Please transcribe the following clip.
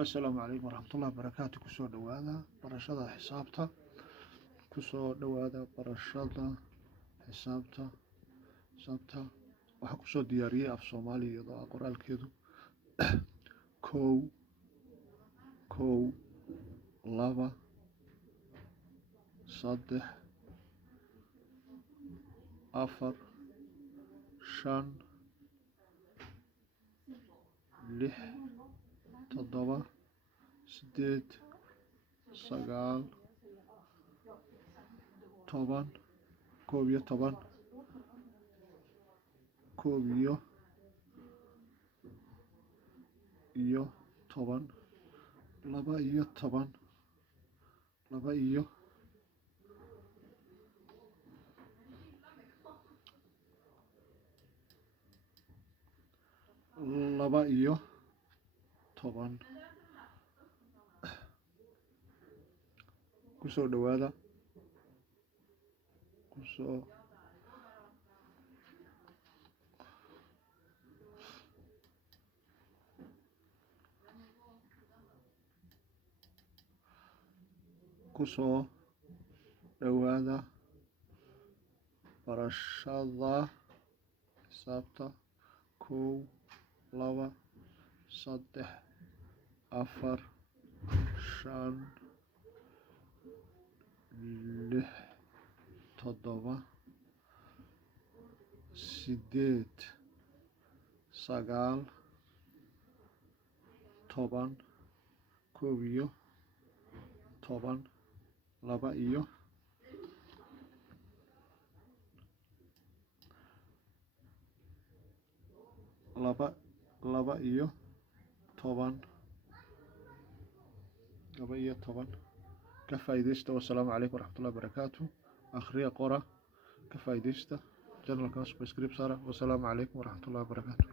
السلام عليكم ورحمة الله وبركاته. كسو دوادا برشادة حسابتا حسابتا waxaa kusoo diyaariyey af Soomaali iyadoo qoraalkeedu kow laba saddex afar shan lix toddoba sideed sagaal toban koob iyo toban laba iyo toban kusoo dhawaada barashada xisaabta kow laba saddex afar shan lix toddoba sideed sagaal toban koob iyo toban laba iyo toban ka faa'iideysta. Wassalaamu calaykum waraxmatullahi wabarakaatu. Akhriya qora ka faa'iideysta channelka subscribe sara. Wassalaamu calaykum waraxmatullahi wabarakaatu.